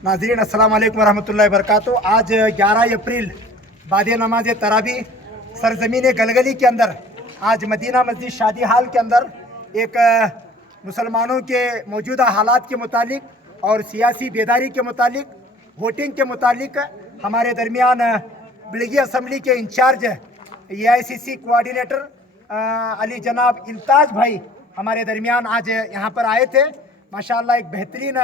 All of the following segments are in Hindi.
नाज़रीन अस्सलाम वालेकुम रहमतुल्लाहि व बरकातुहू। आज 11 अप्रैल बाद नमाज तरावी सरजमीन गलगली के अंदर आज मदीना मस्जिद शादी हाल के अंदर एक मुसलमानों के मौजूदा हालात के मुतालिक और सियासी बेदारी के मुतालिक वोटिंग के मुतालिक हमारे दरमियान बिलगी असम्बली के इंचार्ज AICC कोऑर्डिनेटर अली जनाब इल्ताज भाई हमारे दरमियान आज यहाँ पर आए थे। माशाल्लाह एक बेहतरीन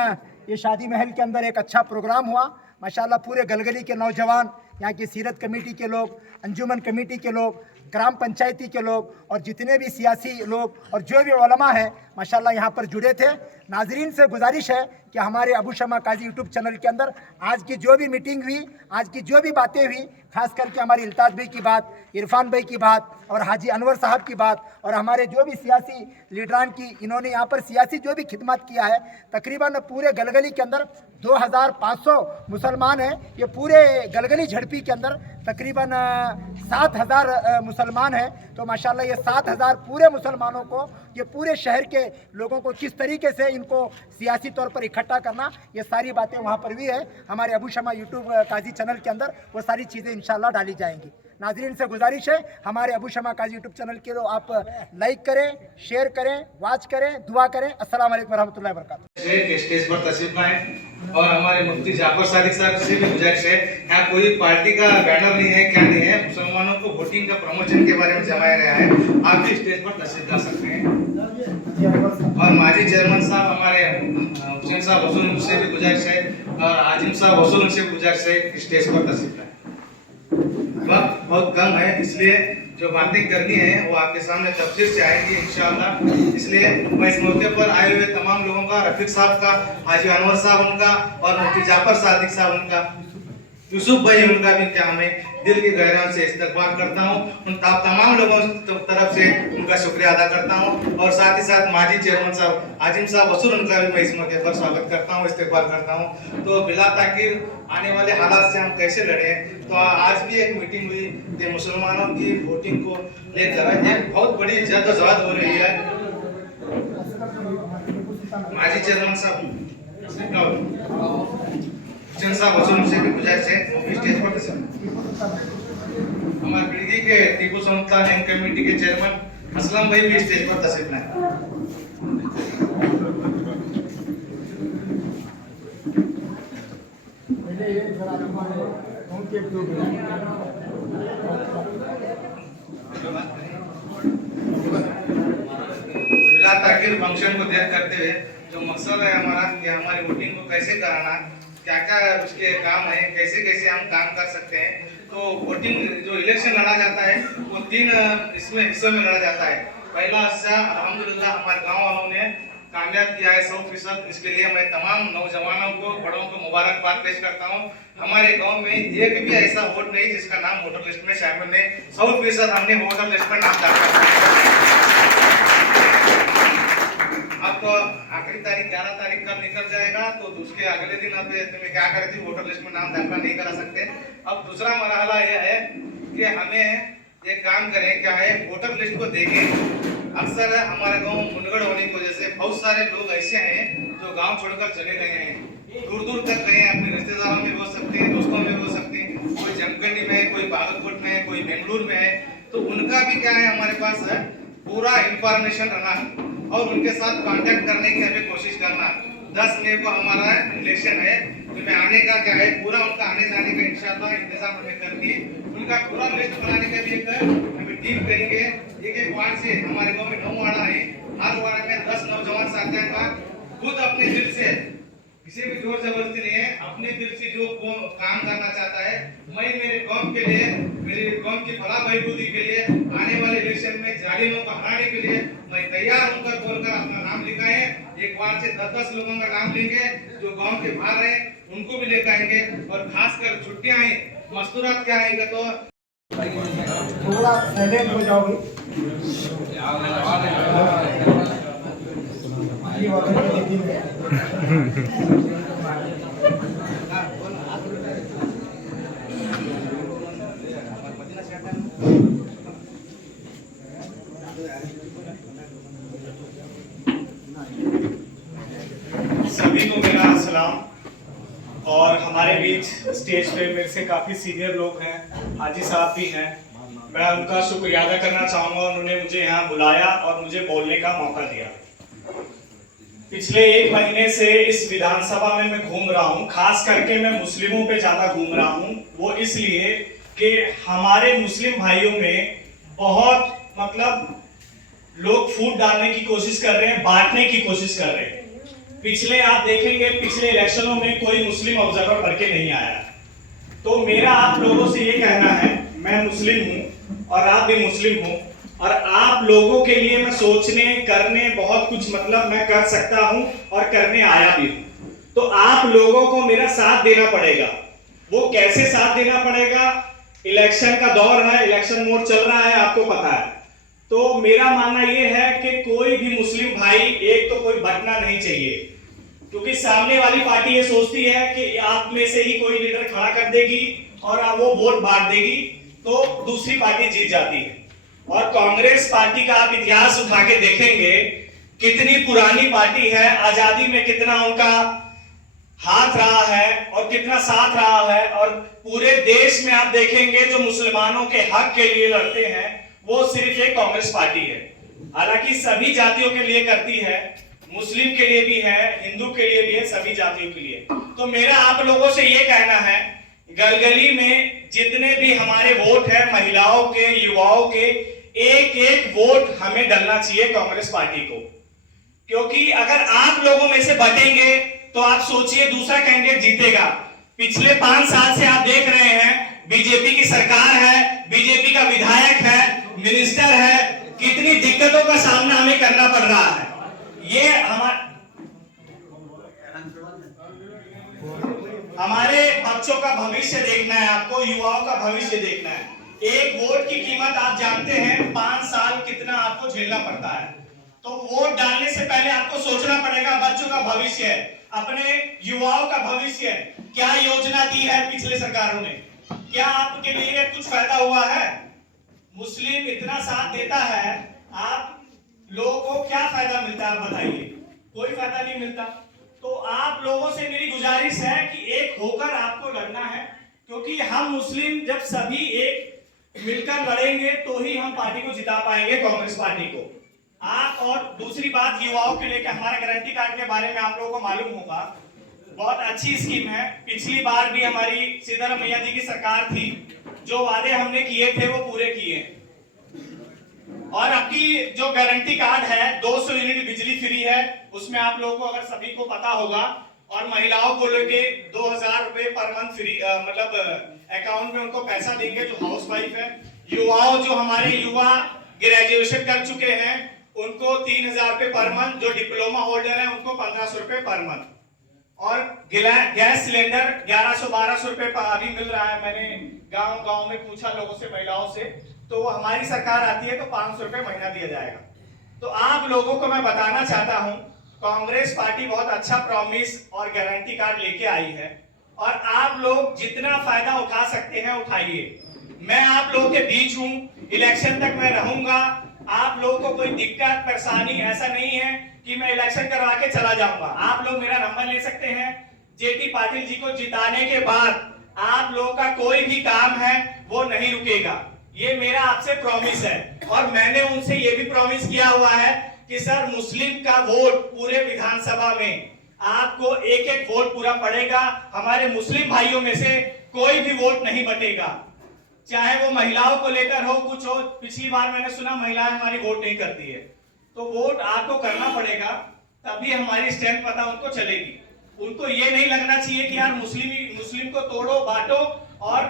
ये शादी महल के अंदर एक अच्छा प्रोग्राम हुआ। माशाल्लाह पूरे गलगली के नौजवान, यहाँ की सीरत कमेटी के लोग, अंजुमन कमेटी के लोग, ग्राम पंचायती के लोग और जितने भी सियासी लोग और जो भी उलमा है माशाल्लाह यहाँ पर जुड़े थे। नाजरीन से गुजारिश है कि हमारे अबू शमा काजी यूट्यूब चैनल के अंदर आज की जो भी मीटिंग हुई, आज की जो भी बातें हुई, खास करके हमारे इल्ताज भाई की बात, इरफान भाई की बात और हाजी अनवर साहब की बात और हमारे जो भी सियासी लीडरान की, इन्होंने यहाँ पर सियासी जो भी खिदमत किया है, तकरीबन पूरे गलगली के अंदर 2500 मुसलमान हैं। ये पूरे गलगली झड़पी के अंदर तकरीबन 7000 मुसलमान हैं। तो माशाल्लाह ये 7000 पूरे मुसलमानों को, ये पूरे शहर के लोगों को किस तरीके से इनको सियासी तौर पर इकट्ठा करना, ये सारी बातें वहाँ पर भी है। हमारे अबू शमा यूट्यूब काजी चैनल के अंदर वो सारी चीज़ें इंशाल्लाह डाली जाएंगी। नाजरीन से गुजारिश है हमारे अबू शमा काजी यूट्यूब चैनल के लोग आप लाइक करें, शेयर करें, वॉच करें, दुआ करें। अस्सलाम वालेकुम रहमतुल्लाहि व बरकातुहू। स्टेज पर तशरीफ लाएं और हमारे मुफ्ती जाफर सादिक साहब से भी गुजारिश है, यहाँ कोई पार्टी का बैनर नहीं है, क्या नहीं है, मुसलमानों को वोटिंग का प्रमोशन के बारे में जमाया गया है। आप भी स्टेज पर तशरीफ ला सकते हैं। और माजी चेयरमैन साहब हमारे हुसैन साहब वसूल, उनसे भी गुजारिश है और आजिम साहब वसूल, उनसे भी गुजारिश है कि स्टेज पर तशरीफ लाएं। वक्त बहुत कम है, इसलिए जो बातें करनी है वो आपके सामने तफसील से आएंगी इंशाअल्लाह। इसलिए मैं इस मौके पर आए हुए तमाम लोगों का, रफीक साहब का, हाजी अनवर साहब उनका और मुफ्ती जाफर सादिक साहब उनका, यूसुफ भाई उनका भी क्या हमें दिल की गहराइयों से इस्तकबाल करता हूँ। उन तमाम लोगों की तरफ से उनका शुक्रिया अदा करता हूँ और साथ ही साथ माजी चेयरमैन साहब आजिम साहब वसूल, उनका भी मैं इस मौके पर स्वागत करता हूँ, इस्तकबाल करता हूँ। तो बिला ताकीर आने वाले हालात से हम कैसे लड़े, तो आज भी एक मीटिंग हुई कि मुसलमानों की वोटिंग को लेकर एक बहुत बड़ी जद्दोजहद हो रही है। माजी चेयरमैन साहब हुसैन साहब वसूल से भी गुजारिश है स्टेज पर हमारे पीढ़ी के टीपू सुल्तान एंड कमेटी के चेयरमैन असलम भाई भी स्टेज पर तशरीफ लाएं। बिला ताकीर फंक्शन को देख करते हुए जो मकसद है हमारा कि हमारी वोटिंग को कैसे कराना, क्या क्या उसके काम है, कैसे कैसे हम काम कर सकते हैं। तो वोटिंग जो इलेक्शन लड़ा जाता है वो 3 इसमें हिस्सों में लड़ा जाता है। पहला हिस्सा अल्हम्दुलिल्लाह हमारे गांव वालों ने कामयाब किया है 100%। इसके लिए मैं तमाम नौजवानों को, बड़ों को मुबारकबाद पेश करता हूँ। हमारे गांव में एक भी ऐसा वोट नहीं जिसका नाम वोटर लिस्ट में शामिल नहीं, 100% हमने वोटर लिस्ट में नाम दाखिल किया। अब तो आखिरी तारीख 11 तारीख कब निकल जाएगा, तो उसके अगले दिन अब तुम्हें क्या करे थी, वोटर लिस्ट में नाम दाखिल नहीं करा सकते। अब दूसरा मरहला यह है कि हमें एक काम करें, क्या है, वोटर लिस्ट को देखें। अक्सर हमारे गांव मुनगढ़ होने की वजह से बहुत सारे लोग ऐसे हैं जो गांव छोड़कर चले गए हैं, दूर दूर तक गए हैं, अपने रिश्तेदारों में हो सकते हैं, दोस्तों में हो सकते हैं, कोई जमखंडी में है, कोई बागलकोट में है, कोई बेंगलुरु में है। तो उनका भी क्या है, हमारे पास है पूरा इंफॉर्मेशन रहना और उनके साथ कांटेक्ट करने की हमें कोशिश करना। 10 मई को हमारा इलेक्शन है, तो आने का क्या है, पूरा उनका आने जाने का इंशाअल्लाह इंतजाम हमें करके उनका पूरा लिस्ट बनाने का भी एक हमें टीम करेंगे। एक वार्ड से, हमारे गांव में 9 वार्ड है, हर वार्ड में 10 नौजवान साथियों का खुद अपने दिल से, किसी भी जोर जबरदस्ती नहीं है, अपने दिल से जो काम करना चाहता है, मैं मेरे कौम के लिए, मेरे कौम की फलाह बहबूदी के लिए, आने वाले इलेक्शन में जालिमों को हराने के लिए मैं तैयार होकर बोलकर अपना नाम लिखाए। एक बार से 10-10 लोगों का नाम लेंगे जो गांव के बाहर है, उनको भी लेकर आएंगे। और खासकर छुट्टियां आई, मस्तूरात क्या आएंगे, तो थोड़ा साइलेंट हो जाओगे। हमारे बीच स्टेज पे मेरे से काफ़ी सीनियर लोग हैं, हाजी साहब भी हैं। मैं उनका शुक्रिया अदा करना चाहूँगा, उन्होंने मुझे यहाँ बुलाया और मुझे बोलने का मौका दिया। पिछले 1 महीने से इस विधानसभा में मैं घूम रहा हूँ, खास करके मैं मुस्लिमों पे ज़्यादा घूम रहा हूँ। वो इसलिए कि हमारे मुस्लिम भाइयों में बहुत लोग फूट डालने की कोशिश कर रहे हैं, बांटने की कोशिश कर रहे हैं। पिछले आप देखेंगे, पिछले इलेक्शनों में कोई मुस्लिम ऑब्जर्वर भर के नहीं आया। तो मेरा आप लोगों से ये कहना है, मैं मुस्लिम हूँ और आप भी मुस्लिम हो, और आप लोगों के लिए मैं सोचने करने बहुत कुछ मैं कर सकता हूँ और करने आया भी हूँ। तो आप लोगों को मेरा साथ देना पड़ेगा। वो कैसे साथ देना पड़ेगा? इलेक्शन का दौर है, इलेक्शन मोड चल रहा है, आपको पता है। तो मेरा मानना ये है कि कोई भी मुस्लिम भाई एक तो कोई बटना नहीं चाहिए, क्योंकि सामने वाली पार्टी ये सोचती है कि आप में से ही कोई लीडर खड़ा कर देगी और वो वोट बांट देगी तो दूसरी पार्टी जीत जाती है। और कांग्रेस पार्टी का आप इतिहास उठा के देखेंगे, कितनी पुरानी पार्टी है, आजादी में कितना उनका हाथ रहा है और कितना साथ रहा है। और पूरे देश में आप देखेंगे जो मुसलमानों के हक के लिए लड़ते हैं वो सिर्फ एक कांग्रेस पार्टी है। हालांकि सभी जातियों के लिए करती है, मुस्लिम के लिए भी है, हिंदू के लिए भी है, सभी जातियों के लिए। तो मेरा आप लोगों से ये कहना है, गलगली में जितने भी हमारे वोट है, महिलाओं के, युवाओं के, एक एक वोट हमें डालना चाहिए कांग्रेस पार्टी को। क्योंकि अगर आप लोगों में से बटेंगे तो आप सोचिए दूसरा कैंडिडेट जीतेगा। पिछले 5 साल से आप देख रहे हैं, बीजेपी की सरकार है, बीजेपी का विधायक है, मिनिस्टर है, कितनी दिक्कतों का सामना हमें करना पड़ रहा है। ये हमारे बच्चों का भविष्य देखना है, आपको युवाओं का भविष्य देखना है। एक वोट की कीमत आप जानते हैं, 5 साल कितना आपको झेलना पड़ता है। तो वोट डालने से पहले आपको सोचना पड़ेगा, बच्चों का भविष्य है, अपने युवाओं का भविष्य है। क्या योजना दी है पिछले सरकारों ने? क्या आपके लिए कुछ फायदा हुआ है? मुस्लिम इतना साथ देता है, आप लोगों को क्या फायदा मिलता है? आप बताइए। कोई फायदा नहीं मिलता। तो आप लोगों से मेरी गुजारिश है कि एक होकर आपको लड़ना है, क्योंकि हम मुस्लिम जब सभी एक मिलकर लड़ेंगे तो ही हम पार्टी को जिता पाएंगे, कांग्रेस पार्टी को। आप और दूसरी बात युवाओं के लिए, हमारा गारंटी कार्ड के बारे में आप लोगों को मालूम होगा, बहुत अच्छी स्कीम है। पिछली बार भी हमारी सिद्धरामैया जी की सरकार थी, जो वादे हमने किए थे वो पूरे किए। और आपकी जो गारंटी कार्ड है, 200 यूनिट बिजली फ्री है, उसमें आप लोगों को अगर सभी को पता होगा। और महिलाओं को लेके 2000 रुपए पर मंथ फ्री, अकाउंट में उनको पैसा देंगे जो हाउस वाइफ है। युवाओं, जो हमारे युवा ग्रेजुएशन कर चुके हैं, उनको 3000 रुपए पर मंथ, जो डिप्लोमा होल्डर है उनको 1500 रुपए पर मंथ। और गैस सिलेंडर 1100-1200 रुपए अभी मिल रहा है। मैंने गांव में पूछा लोगों से, महिलाओं से, तो हमारी सरकार आती है तो 500 रुपए महीना दिया जाएगा। तो आप लोगों को मैं बताना चाहता हूं, कांग्रेस पार्टी बहुत अच्छा प्रॉमिस और गारंटी कार्ड लेके आई है, और आप लोग जितना फायदा उठा सकते हैं उठाइए। मैं आप लोगों के बीच हूं, इलेक्शन तक मैं रहूंगा। आप लोगों को कोई दिक्कत परेशानी ऐसा नहीं है कि मैं इलेक्शन करवा के चला जाऊंगा। आप लोग मेरा नंबर ले सकते हैं। जेटी पाटिल जी को जिताने के बाद आप लोगों का कोई भी काम है वो नहीं रुकेगा, ये मेरा आपसे प्रॉमिस है। और मैंने उनसे ये भी प्रॉमिस किया हुआ है कि सर, मुस्लिम का वोट पूरे विधानसभा में आपको एक एक वोट पूरा पड़ेगा। हमारे मुस्लिम भाइयों में से कोई भी वोट नहीं बटेगा, चाहे वो महिलाओं को लेकर हो, कुछ हो। पिछली बार मैंने सुना महिलाएं हमारी वोट नहीं करती है, तो वोट आपको करना पड़ेगा, तभी हमारी स्ट्रेंथ पता उनको चलेगी। उनको ये नहीं लगना चाहिए कि यार मुस्लिम को तोड़ो बांटो और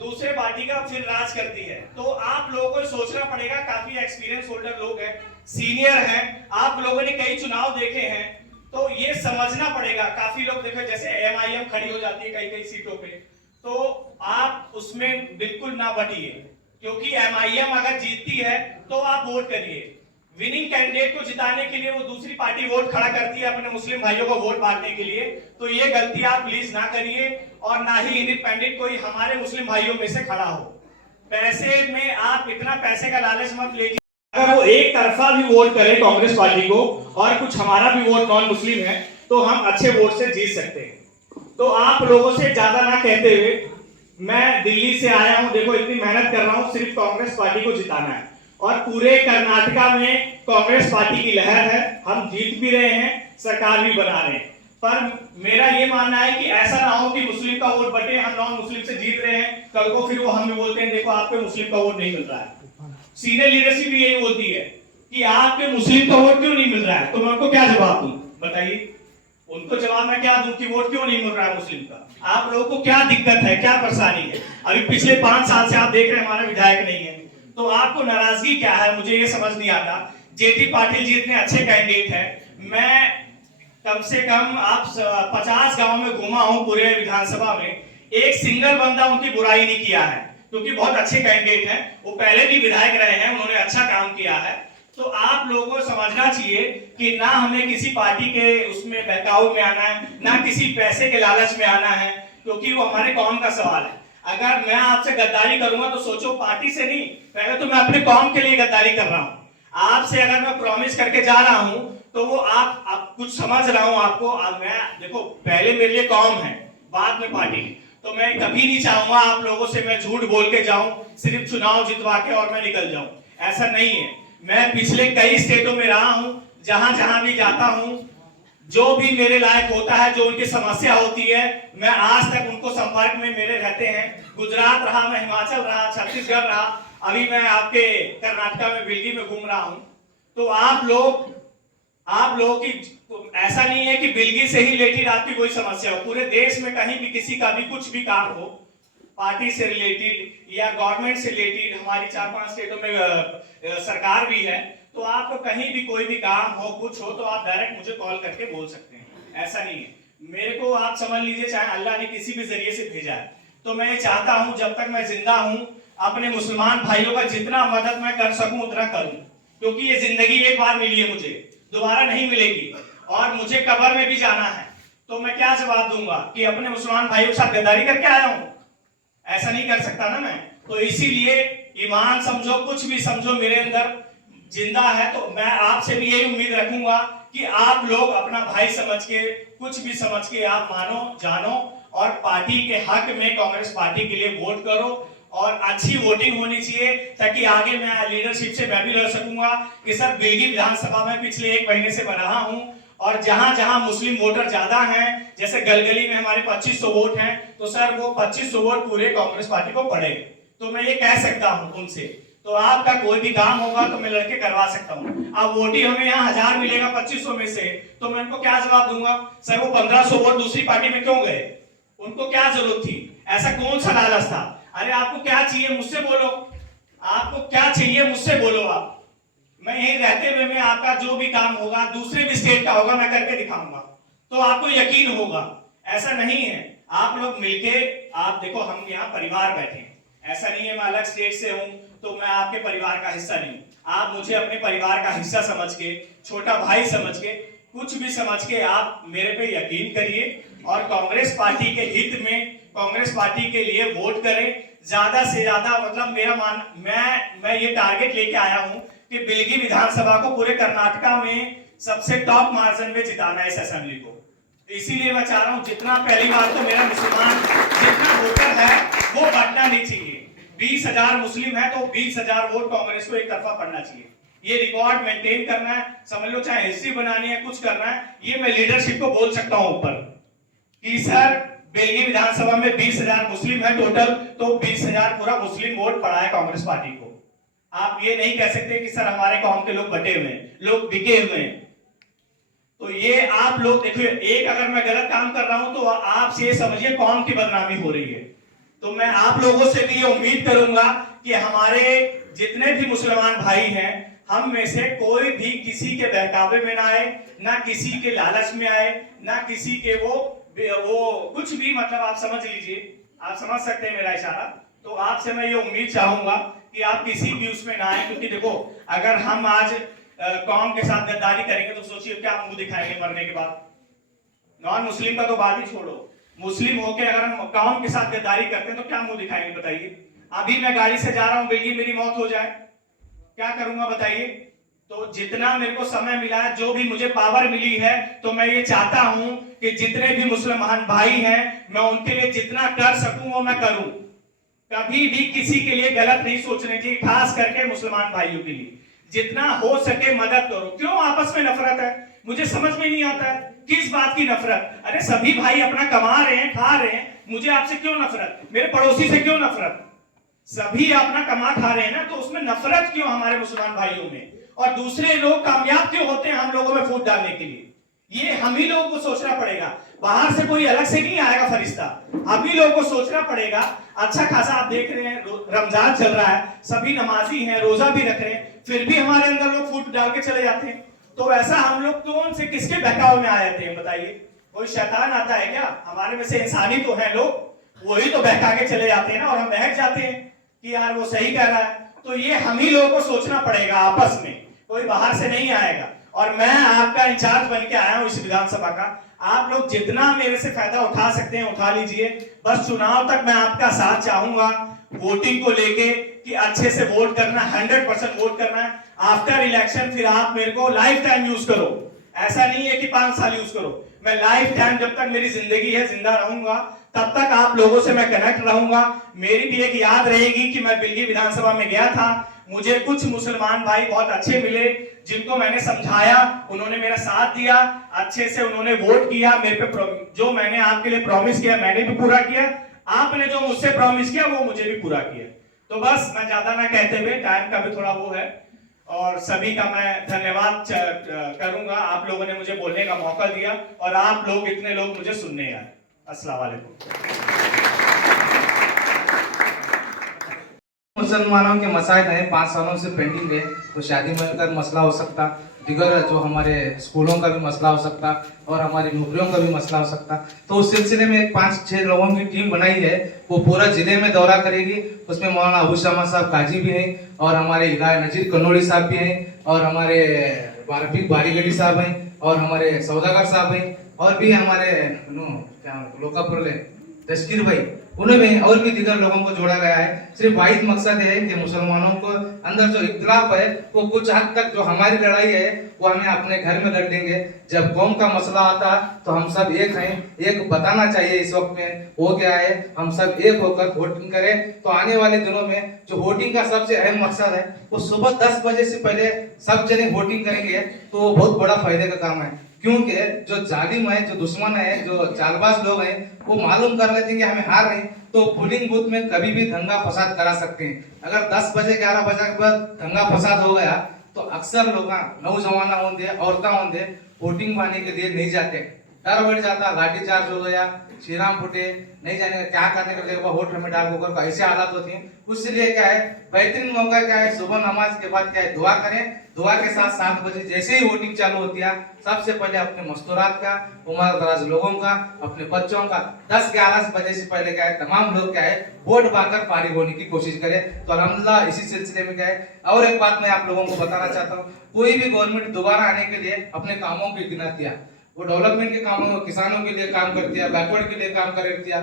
दूसरे पार्टी का फिर राज करती है। तो आप लोगों को सोचना पड़ेगा, काफी एक्सपीरियंस होल्डर लोग हैं, सीनियर हैं, आप लोगों ने कई चुनाव देखे हैं, तो ये समझना पड़ेगा। काफी लोग देखो, जैसे MIM खड़ी हो जाती है कई सीटों पे, तो आप उसमें बिल्कुल ना बटिए, क्योंकि MIM अगर जीतती है तो आप वोट करिए। विनिंग कैंडिडेट को जिताने के लिए वो दूसरी पार्टी वोट खड़ा करती है अपने मुस्लिम भाइयों को वोट बांटने के लिए, तो ये गलती आप प्लीज ना करिए। और ना ही इंडिपेंडेंट कोई हमारे मुस्लिम भाइयों में से खड़ा हो। पैसे में आप इतना पैसे का लालच मत लीजिए। अगर वो एक तरफा भी वोट करे कांग्रेस पार्टी को और कुछ हमारा भी वोट नॉन मुस्लिम है, तो हम अच्छे वोट से जीत सकते हैं। तो आप लोगों से ज्यादा ना कहते हुए मैं दिल्ली से आया हूं, देखो इतनी मेहनत कर रहा हूं, सिर्फ कांग्रेस पार्टी को जिताना है और पूरे कर्नाटका में कांग्रेस पार्टी की लहर है, हम जीत भी रहे हैं, सरकार भी बना रहे हैं। पर मेरा ये मानना है कि ऐसा ना हो कि मुस्लिम का वोट बटे, हम नॉन मुस्लिम से जीत रहे हैं, कल को फिर वो हमें बोलते हैं देखो आपके मुस्लिम का वोट नहीं मिल रहा है। सीनियर लीडरशिप भी यही बोलती है कि आपके मुस्लिम का वोट क्यों नहीं मिल रहा है, तो मैं उनको क्या जवाब दूं बताइए? उनको जवाब मैं क्या दूं कि वोट क्यों नहीं मिल रहा है मुस्लिम का? आप लोगों को क्या दिक्कत है, क्या परेशानी है? अभी पिछले 5 साल से आप देख रहे हैं हमारा विधायक नहीं है, तो आपको नाराजगी क्या है, मुझे ये समझ नहीं आता। जेटी पाटिल जी इतने अच्छे कैंडिडेट हैं, मैं कम से कम आप 50 गांव में घूमा हूं पूरे विधानसभा में, एक सिंगल बंदा उनकी बुराई नहीं किया है, क्योंकि बहुत अच्छे कैंडिडेट हैं, वो पहले भी विधायक रहे हैं, उन्होंने अच्छा काम किया है। तो आप लोगों को समझना चाहिए कि ना हमें किसी पार्टी के उसमें बहकाव में आना है, ना किसी पैसे के लालच में आना है, क्योंकि वो हमारे कौम का सवाल है। अगर मैं आपसे गद्दारी करूंगा तो सोचो पार्टी से नहीं, पहले तो मैं अपने कौम के लिए गद्दारी कर रहा हूं। आपसे अगर मैं प्रॉमिस करके जा रहा हूं तो वो आप कुछ समझ रहा हूं आपको, मैं देखो पहले मेरे लिए कौम है, बाद में पार्टी। तो मैं कभी नहीं चाहूंगा आप लोगों से मैं झूठ बोल के जाऊं, सिर्फ चुनाव जितवा के और मैं निकल जाऊं, ऐसा नहीं है। मैं पिछले कई स्टेटों में रहा हूं, जहां जहां भी जाता हूं, जो भी मेरे लायक होता है, जो उनकी समस्या होती है, मैं आज तक उनको संपर्क में मेरे रहते हैं। गुजरात रहा, मैं हिमाचल रहा, छत्तीसगढ़ रहा, अभी मैं आपके कर्नाटका में बिल्गी में घूम रहा हूं। तो आप लोगों की ऐसा नहीं है कि बिल्गी से ही रिलेटेड आपकी कोई समस्या हो, पूरे देश में कहीं भी किसी का भी कुछ भी काम हो, पार्टी से रिलेटेड या गवर्नमेंट से रिलेटेड, हमारी 4-5 स्टेटों में सरकार भी है, तो आपको कहीं भी कोई भी काम हो, कुछ हो, तो आप डायरेक्ट मुझे कॉल करके बोल सकते हैं, ऐसा नहीं है। मेरे को आप समझ लीजिए, चाहे अल्लाह ने किसी भी जरिए से भेजा है, तो मैं ये चाहता हूं जब तक मैं जिंदा हूं, अपने मुसलमान भाइयों का जितना मदद मैं कर सकूं उतना करूं, क्योंकि ये जिंदगी एक बार मिली है, मुझे दोबारा नहीं मिलेगी, और मुझे कब्र में भी जाना है। तो मैं क्या जवाब दूंगा कि अपने मुसलमान भाइयों के साथ गद्दारी करके आया हूं? ऐसा नहीं कर सकता ना मैं। तो इसीलिए ईमान समझो, कुछ भी समझो, मेरे अंदर जिंदा है, तो मैं आपसे भी यही उम्मीद रखूंगा कि आप लोग अपना भाई समझ के, कुछ भी समझ के आप मानो जानो, और पार्टी के हक में कांग्रेस पार्टी के लिए वोट करो, और अच्छी वोटिंग होनी चाहिए, ताकि आगे मैं लीडरशिप से मैं भी लड़ सकूंगा। कि सर बिल्गी विधानसभा में पिछले 1 महीने से मैं रहा हूं, और जहां जहां मुस्लिम वोटर ज्यादा हैं, जैसे गलगली में हमारे 2500 वोट हैं, तो सर वो 2500 वोट पूरे कांग्रेस पार्टी को पड़े। तो मैं ये कह सकता हूं उनसे, तो आपका कोई भी काम होगा तो मैं लड़के करवा सकता हूं। अब वोटिंग हमें यहाँ 1000 मिलेगा 2500 में से, तो मैं उनको क्या जवाब दूंगा? सर वो 1500 वोट दूसरी पार्टी में क्यों गए? उनको क्या जरूरत थी? ऐसा कौन सा लालच था? अरे आपको क्या चाहिए मुझसे बोलो, आपको क्या चाहिए मुझसे बोलो आप। मैं यही रहते हुए मैं आपका जो भी काम होगा, दूसरे भी स्टेट का होगा, मैं करके दिखाऊंगा, तो आपको यकीन होगा। ऐसा नहीं है, आप लोग मिलके, आप देखो हम यहाँ परिवार बैठे हैं, ऐसा नहीं है मैं अलग स्टेट से हूं तो मैं आपके परिवार का हिस्सा नहीं। आप मुझे अपने परिवार का हिस्सा समझ के, छोटा भाई समझ के, कुछ भी समझ के आप मेरे पे यकीन करिए, और कांग्रेस पार्टी के हित में, कांग्रेस पार्टी के लिए वोट करें ज्यादा से ज्यादा। मतलब मैं ये टारगेट लेके आया हूं कि बिल्गी विधानसभा को पूरे कर्नाटका में सबसे टॉप मार्जिन में जिताना है इस असेंबली को। इसीलिए मैं चाह रहा हूं, जितना पहली बार तो मेरा मुसलमान जितना वोटर है वो बढ़ना नहीं चाहिए। 20,000 मुस्लिम है तो 20,000 वोट कांग्रेस को एक तरफा पड़ना चाहिए। ये रिकॉर्ड मेंटेन करना है, समझ लो, चाहे हिस्ट्री बनानी है, कुछ करना है, ये मैं लीडरशिप को बोल सकता हूं ऊपर कि सर बेलगी विधानसभा में 20,000 मुस्लिम है टोटल, तो 20,000 पूरा मुस्लिम वोट पड़ा है कांग्रेस पार्टी को। आप ये नहीं कह सकते कि सर हमारे कौम के लोग बटे हुए हैं, लोग बिके हुए हैं। तो ये आप लोग देखिए, एक अगर मैं गलत काम कर रहा हूं तो आप ये समझिए कौम की बदनामी हो रही है। तो मैं आप लोगों से भी ये उम्मीद करूंगा कि हमारे जितने भी मुसलमान भाई हैं, हम में से कोई भी किसी के बहकावे में ना आए, ना किसी के लालच में आए, ना किसी के वो कुछ भी, मतलब आप समझ लीजिए, आप समझ सकते हैं मेरा इशारा। तो आपसे मैं ये उम्मीद चाहूंगा कि आप किसी भी उसमें ना आए, क्योंकि देखो अगर हम आज कौम के साथ गद्दारी करेंगे तो सोचिए क्या मुंह दिखाएंगे मरने के बाद। नॉन मुस्लिम का तो बात ही छोड़ो, मुस्लिम होके अगर हम कौम के साथ गद्दारी करते हैं तो क्या मुंह दिखाएंगे बताइए। अभी मैं गाड़ी से जा रहा हूं, बिल्गी मेरी मौत हो जाए, क्या करूंगा बताइए? तो जितना मेरे को समय मिला है, जो भी मुझे पावर मिली है, तो मैं ये चाहता हूं कि जितने भी मुसलमान भाई हैं, मैं उनके लिए जितना कर सकूं वो मैं करूं। कभी भी किसी के लिए गलत नहीं सोचने चाहिए, खास करके मुसलमान भाइयों के लिए जितना हो सके मदद करो। क्यों आपस में नफरत है, मुझे समझ में नहीं आता है, किस बात की नफरत? अरे सभी भाई अपना कमा रहे हैं, खा रहे हैं, मुझे आपसे क्यों नफरत? मेरे पड़ोसी से क्यों नफरत? सभी अपना कमा खा रहे हैं ना, तो उसमें नफरत क्यों हमारे मुसलमान भाइयों में? और दूसरे लोग कामयाब क्यों होते हैं हम लोगों में फूट डालने के लिए? ये हम ही लोगों को सोचना पड़ेगा, बाहर से कोई अलग से नहीं आएगा फरिश्ता, हम ही लोगों को सोचना पड़ेगा। अच्छा खासा आप देख रहे हैं रमजान चल रहा है, सभी नमाजी हैं, रोजा भी रख रहे हैं, फिर भी हमारे अंदर लोग फूट डाल के चले जाते हैं। तो ऐसा हम लोग कौन से किसके बहकाव में आ जाते हैं बताइए? कोई शैतान आता है क्या? हमारे में से इंसानी तो है लोग, वही तो बहका के चले जाते हैं ना, और हम बहक जाते हैं कि यार वो सही कह रहा है। तो ये हम ही लोगों को सोचना पड़ेगा आपस में, कोई बाहर से नहीं आएगा। और मैं आपका इंचार्ज बन के आया हूं इस विधानसभा का, आप लोग जितना मेरे से फायदा उठा सकते हैं उठा लीजिए। बस चुनाव तक मैं आपका साथ चाहूंगा, वोटिंग को लेके कि अच्छे से वोट करना, 100% वोट करना है। आफ्टर इलेक्शन फिर आप मेरे को लाइफ टाइम यूज करो, ऐसा नहीं है कि 5 साल यूज करो, मैं लाइफ टाइम जब तक मेरी जिंदगी है, जिंदा रहूंगा, तब तक आप लोगों से मैं कनेक्ट रहूंगा। मेरी भी एक याद रहेगी कि मैं बिल्गी विधानसभा में गया था, मुझे कुछ मुसलमान भाई बहुत अच्छे मिले, जिनको मैंने समझाया, उन्होंने मेरा साथ दिया, अच्छे से उन्होंने वोट किया मेरे पे। जो मैंने आपके लिए प्रॉमिस किया मैंने भी पूरा किया, आपने जो मुझसे प्रॉमिस किया वो मुझे भी पूरा किया। तो बस मैं ज्यादा ना कहते हुए, टाइम का भी थोड़ा वो है, और सभी का मैं धन्यवाद करूंगा। आप लोगों ने मुझे बोलने का मौका दिया और आप लोग इतने लोग मुझे सुनने आए। अस्सलाम वालेकुम। मुसलमानों के मसाइल हैं 5 सालों से पेंडिंग है, तो शादी में का मसला हो सकता, दिगर जो हमारे स्कूलों का भी मसला हो सकता और हमारी नौकरियों का भी मसला हो सकता। तो उस सिलसिले में 5-6 लोगों की टीम बनाई है, वो पूरा जिले में दौरा करेगी। उसमें मौलाना अबू शमा साहब काजी भी हैं, और हमारे इलाय नजीर कन्नौड़ी साहब भी हैं, और हमारे रफीक बारीगढ़ी साहब हैं, और हमारे सौदागर साहब हैं, और भी हमारे लोकापुर तस्कीर भाई, उन्हें और भी दीगर लोगों को जोड़ा गया है। सिर्फ वाहिद मकसद है कि मुसलमानों को अंदर जो इख्तिलाफ है वो कुछ हद तक, जो हमारी लड़ाई है वो हमें अपने घर में लड़ लेंगे। जब कौम का मसला आता तो हम सब एक हैं। एक बताना चाहिए इस वक्त में वो क्या है, हम सब एक होकर वोटिंग करें। तो आने वाले दिनों में जो वोटिंग का सबसे अहम मकसद है वो सुबह 10 बजे से पहले सब जने वोटिंग करेंगे, तो वो बहुत बड़ा फायदे का काम है। क्योंकि जो जालिम है, जो दुश्मन है, जो चालबाज लोग हैं, वो मालूम कर लेते हैं कि हमें हार रहे हैं, तो पोलिंग बूथ में कभी भी दंगा फसाद करा सकते हैं। अगर 10 बजे 11 बजे के बाद दंगा फसाद हो गया तो अक्सर लोग, नौजवान होंगे, औरतें होंगे, वोटिंग पाने के लिए नहीं जाते, डर बैठ जाता, लाठी चार्ज हो गया, श्रीराम फुटे, नहीं जाने का क्या करने का देखो, वोट हमें डाल को ऐसे हालात होती हैं। उसलिए क्या है, बेहतरीन मौका क्या है, सुबह नमाज के बाद क्या है, दुआ करें। दुआ के साथ 7 बजे जैसे ही वोटिंग चालू होती है, सबसे पहले अपने मस्तूरात का, उम्र दराज लोगों का, अपने बच्चों का 10-11 बजे से पहले क्या है, तमाम लोग क्या है वोट पाकर फारिग होने की कोशिश करें। तो अल्हम्दुलिल्लाह इसी सिलसिले में क्या है, और एक बात मैं आप लोगों को बताना चाहता हूँ, कोई भी गवर्नमेंट दोबारा आने के लिए अपने कामों की गिनती है, वो डेवलपमेंट के कामों में किसानों के लिए काम करती है, बैकवर्ड के लिए काम कर रही है,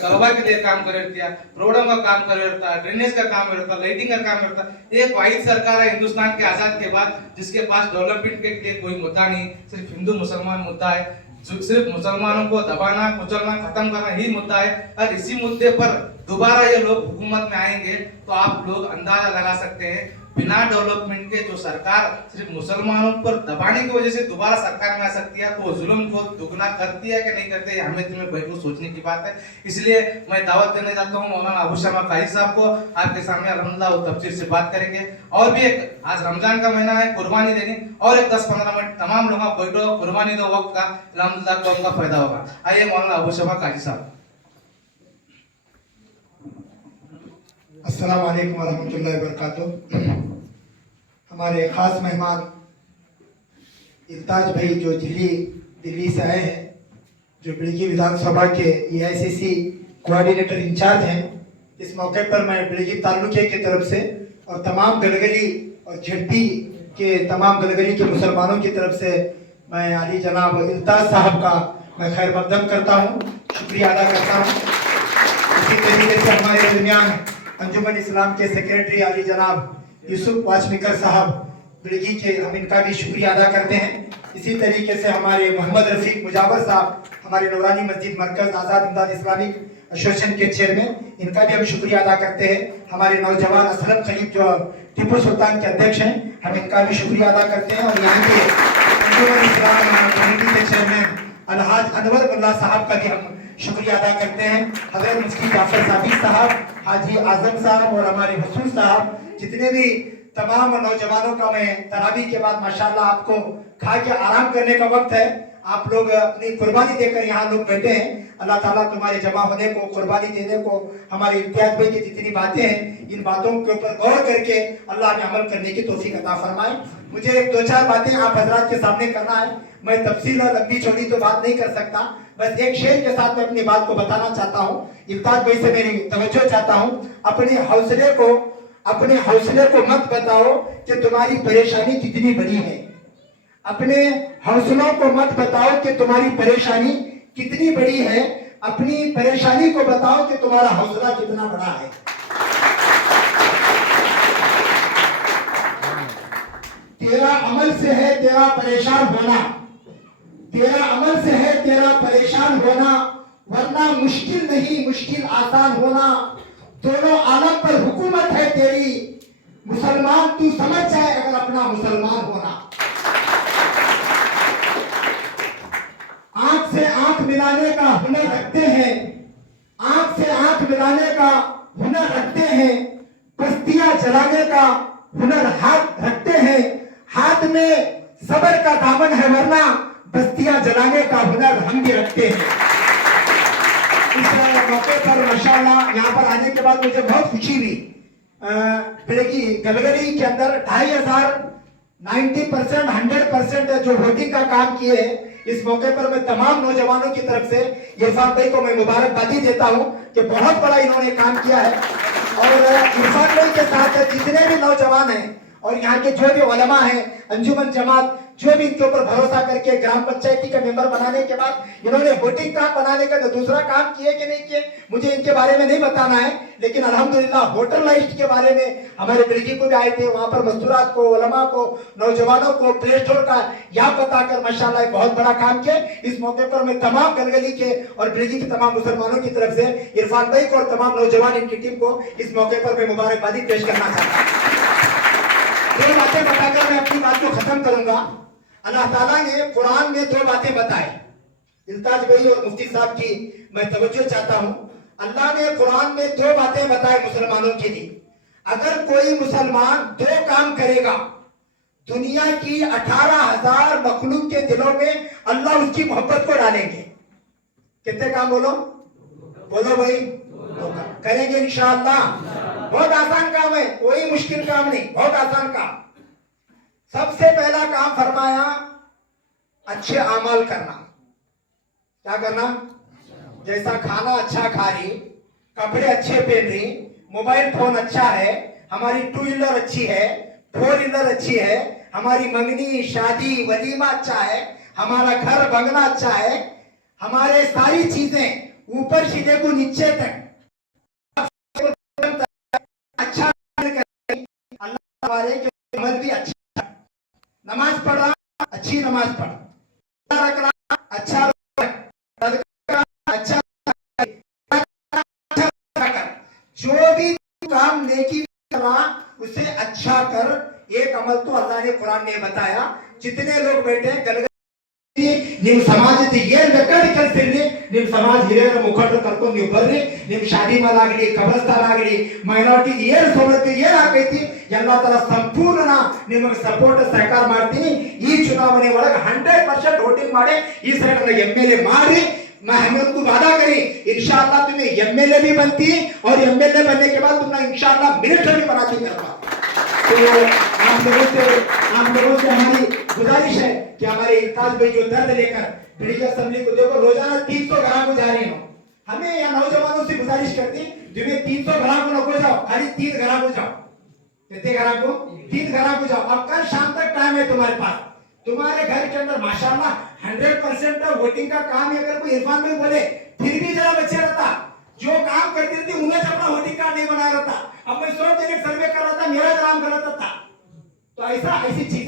कारोबार के लिए काम कर रही है, रोडों का काम कर रहा है, ड्रेनेज का काम करता है, लाइटिंग का काम करता है। एक वाहिद सरकार है हिंदुस्तान के आजाद के बाद जिसके पास डेवलपमेंट के लिए कोई मुद्दा नहीं, सिर्फ हिंदू मुसलमान मुद्दा है। सिर्फ मुसलमानों को दबाना, कुचलना, खत्म करना ही मुद्दा है। और इसी मुद्दे पर दोबारा ये लोग हुकूमत में आएंगे तो आप लोग अंदाजा लगा सकते हैं, बिना डेवलपमेंट के जो सरकार सिर्फ मुसलमानों पर दबाने की वजह से दोबारा सरकार में आ सकती है, तो जुल्म को दुगना करती है कि नहीं करती है, हमें तुम्हें बैठ सोचने की बात है। इसलिए मैं दावत देने जाता हूँ मौलाना अबू शमा काजी साहब को, आपके सामने अल्हम्दुलिल्लाह वो तफसील से बात करेंगे। और भी एक आज रमजान का महीना है, कुर्बानी देनी, और एक 10-15 मिनट तमाम लोगों को बैठो, कुर्बानी दो वक्त का, अल्हम्दुलिल्लाह को उनका फायदा होगा। आइए मौलाना अबू शमा काजी साहब। अस्सलाम वालेकुम वरहमतुल्लाहि वबरकातुहू। हमारे ख़ास मेहमान इल्ताज भाई जो दिल्ली से आए हैं, जो बिलगी विधानसभा के AICC कोऑर्डिनेटर इंचार्ज हैं। इस मौके पर मैं बिलगी तालुके की तरफ से और तमाम गलगली और झड़पी के तमाम गलगली के मुसलमानों की तरफ से मैं आली जनाब इल्ताज साहब का मैं खैर मकदम करता हूँ, शुक्रिया अदा करता हूँ। इसी तरीके से हमारे दरमियान अंजुमन इस्लाम के सेक्रेटरी आली जनाब यूसुफ वाचमिकर साहब बिड़गी के, हम इनका भी शुक्रिया अदा करते हैं। इसी तरीके से हमारे मोहम्मद रफीक मुजावर साहब, हमारे नूरानी मस्जिद मरकज आज़ाद इमदाद इस्लामिक एसोसिएशन के चेयरमैन, इनका भी हम शुक्रिया अदा करते हैं। हमारे नौजवान असलम खलीफ जो टिप्पू सुल्तान के अध्यक्ष हैं, हम इनका भी शुक्रिया अदा करते हैं। और यहाँ के कमेटी के चेयरमैन अलहाज अनवर मुल्ला साहब का भी हम शुक्रिया अदा करते हैं। हजरत मुफ्ती जाफर साबिक साहब, हाजी आजम साहब और हमारे हसून साहब, जितने भी तमाम नौजवानों का, मैं तरावी के बाद माशाल्लाह आपको खा के आराम करने का वक्त है, आप लोग अपनी कुर्बानी देकर यहाँ लोग बैठे हैं। अल्लाह ताला तुम्हारे जमा होने को, कुर्बानी देने को, हमारे इम्तियाज भाई की जितनी बातें हैं, इन बातों के ऊपर गौर करके अल्लाह ने अमल करने की तौफीक अता फरमाए। मुझे 2-4 बातें आप हजरात के सामने करना है। मैं तफसील और लंबी चौड़ी तो बात नहीं कर सकता, बस एक शेर के साथ मैं अपनी बात को बताना चाहता हूँ। इम्तियाज भाई से मेरी तवज्जो चाहता हूँ, अपने हौसले को मत बताओ कि तुम्हारी परेशानी कितनी बड़ी है। अपने हौसलों को मत बताओ कि तुम्हारी परेशानी कितनी बड़ी है, अपनी परेशानी को बताओ कि तुम्हारा हौसला कितना बड़ा है। तेरा अमल से है तेरा परेशान होना, तेरा अमल से है तेरा परेशान होना, वरना मुश्किल नहीं मुश्किल आसान होना। दोनों आलम पर हुकूमत है तेरी, मुसलमान तू समझ जाए अगर अपना मुसलमान होना। आंख से आंख मिलाने का हुनर रखते हैं, आंख से आंख मिलाने का हुनर रखते हैं, बस्तियां जलाने का हुनर हाथ रखते हैं। हाथ में सबर का दामन है वरना बस्तियां जलाने का हुनर हम भी रखते हैं। इस मौके पर माशाल्लाह यहाँ पर आने के बाद मुझे बहुत खुशी हुई। बिड़गी गलगली के अंदर 2500 90% 100% जो वोटिंग का काम किए हैं, इस मौके पर मैं तमाम नौजवानों की तरफ से इरफान भाई को मैं मुबारकबादी देता हूं कि बहुत बड़ा इन्होंने काम किया है। और इरफान भाई के साथ जितने भी नौजवान हैं और यहाँ के जो भी उलमा हैं, अंजुमन जमात, जो भी इनके ऊपर भरोसा करके ग्राम पंचायती का मेंबर बनाने के बाद इन्होंने वोटिंग कार्ड बनाने का दूसरा काम किए कि नहीं किए मुझे इनके बारे में नहीं बताना है, लेकिन अल्हम्दुलिल्लाह वोटर लिस्ट के बारे में हमारे बिड़गी को भी आए थे, वहां पर मस्तूरात को, उलमा को, नौजवानों को प्ले स्टोर का यहाँ बताकर माशाल्लाह एक बहुत बड़ा काम किया। इस मौके पर मैं तमाम गलगली के और बिड़गी के तमाम मुसलमानों की तरफ से इरफान भाई को और तमाम नौजवान इनकी टीम को इस मौके पर मैं मुबारकबादी पेश करना चाहता हूँ। दो बातें बताकर मैं अपनी बात को खत्म करूंगा। अल्लाह ताला ने कुरान में 2 बातें बताई, इल्ताज भाई और मुफ्ती साहब की मैं तवज्जो चाहता हूं। अल्लाह ने कुरान में 2 बातें बताई मुसलमानों के लिए। अगर कोई मुसलमान 2 काम करेगा, दुनिया की 18,000 मखलूक के दिलों में अल्लाह उसकी मोहब्बत को डालेंगे। कितने काम बोलो भाई, करेंगे इंशाअल्लाह। बहुत आसान काम है, कोई मुश्किल काम नहीं, बहुत आसान काम। सबसे पहला काम फरमाया अच्छे अमल करना। क्या करना? जैसा खाना अच्छा खा रही, कपड़े अच्छे पहन रही, मोबाइल फोन अच्छा है, हमारी 2 व्हीलर अच्छी है, 4 व्हीलर अच्छी है, हमारी मंगनी शादी वलीमा अच्छा है, हमारा घर बंगला अच्छा है, हमारे सारी चीजें ऊपर से लेकर नीचे तक अच्छा अल्लाह हमारे के अमल भी अच्छा। नमाज पढ़ा, अच्छी नमाज पढ़, रख रहा अच्छा अच्छा, जो भी काम नेकी कर रहा उसे अच्छा कर। एक अमल तो अल्लाह ने कुरान में बताया। जितने लोग बैठे गलगल निम समाज ಕಲ್ಸಿರ್ಲಿ ನಿಮ್ ಸಮಾಜ ಹಿರಿಯರ ಮುಖಂಡರು ಕರ್ಕೊಂಡು ನೀವು ಬರ್ರಿ. ನಿಮ್ ಶಾದಿ ಮಾಲಾಗಲಿ, ಕಬ್ರಸ್ತಾನ ಆಗಲಿ, ಮೈನಾರಿಟಿ ಏನು ಸೌಲಭ್ಯ ಏನಾಗೈತಿ ಎಲ್ಲ ತರ ಸಂಪೂರ್ಣ ನಿಮಗೆ ಸಪೋರ್ಟ್ ಸಹಕಾರ ಮಾಡ್ತೀನಿ. ಈ ಚುನಾವಣೆ ಒಳಗೆ 100% वोटिंग ಮಾಡಿ ಈ ಸೈಡ್ एमएलए ಮಾಡಿ। मैं हमें उनको वादा करी इंशाअल्लाह तुम्हें एमएलए भी बनती और एमएलए बनने के बाद तुमने इंशाअल्लाह मिनिस्टर भी बनाती करवा। तो आप लोगों से हमारी गुजारिश है कि हमारे इल्ताज भाई जो दर्द लेकर बिड़गी असेंबली को देखो रोजाना 300 ग्राम जा रही हो, हमें यहाँ नौजवानों से गुजारिश करती तुम्हें 300 ग्राम को नको जाओ, खाली 3 ग्राम को जाओ। कितने ग्राम को? 3 ग्राम को जाओ। अब कल शाम तक टाइम है तुम्हारे पास। तुम्हारे घर के अंदर माशाल्लाह 100% वोटिंग का काम है। अगर कोई इरफान भाई बोले फिर भी जरा बच्चे रहता, जो काम करती थी उन्हें अपना वोटिंग कार्ड नहीं बनाया रहता। अब मैं 100 दिन सर्वे कर रहा था, मेरा काम गलत था। तो ऐसी चीज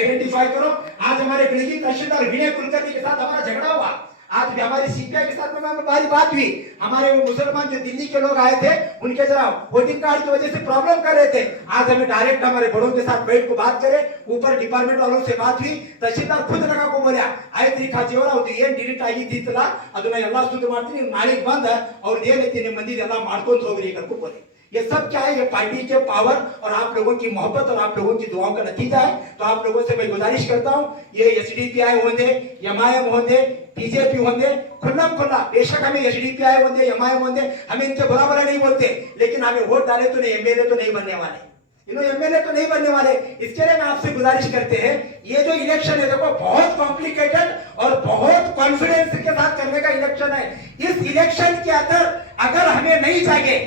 आइडेंटिफाई करो। आज हमारे बिल्गी तहसीलदार विनय कुलकर्णी के साथ हमारा झगड़ा हुआ, आज भी हमारे सीपीआई के साथ में हमारी बात हुई। हमारे वो मुसलमान जो दिल्ली के लोग आए थे, उनके जरा वोटिंग कार्ड की वजह से प्रॉब्लम कर रहे थे। आज हमें डायरेक्ट हमारे बड़ों के साथ बैठ को बात करे, ऊपर डिपार्टमेंट वालों से बात हुई। तहसीलदार खुद लगा को बोला आयत्री खाचेवरा ಅದು ಏನು ಡಿಲೀಟ್ ಆಗಿದ್ದಿತ್ತಲ್ಲ ಅದನ್ನ ಎಲ್ಲ ಸುದ್ದಿ ಮಾಡ್ತೀನಿ, ನಾಳೆಗೆ ಬಂದ ಅವ್ರು ಏನೈತಿ ನಿಮ್ಮ ಮಂದಿ ಎಲ್ಲ ಮಾಡ್ಕೊಂಡು ಹೋಗ್ರಿ ಕರ್ಕೊ बोले। ये सब क्या है? ये पार्टी के पावर और आप लोगों की मोहब्बत और आप लोगों की दुआओं का नतीजा है। तो आप लोगों से मैं गुजारिश करता हूं, ये एसडीपीआई होंगे, एमआईएम होंगे, बीजेपी होंगे, खुला बेशक हमें एसडीपीआई होंगे, एमआईएम होंगे, हमें इनके बुरा भला नहीं बोलते, लेकिन हमें वोट डाले तो नहीं, एमएलए तो नहीं बनने वाले, एमएलए तो नहीं बनने वाले। इसके लिए मैं आपसे गुजारिश करते हैं, ये जो इलेक्शन है देखो बहुत कॉम्प्लिकेटेड और बहुत कॉन्फिडेंस के साथ करने का इलेक्शन है। इस इलेक्शन के अंदर अगर हमें नहीं जागे,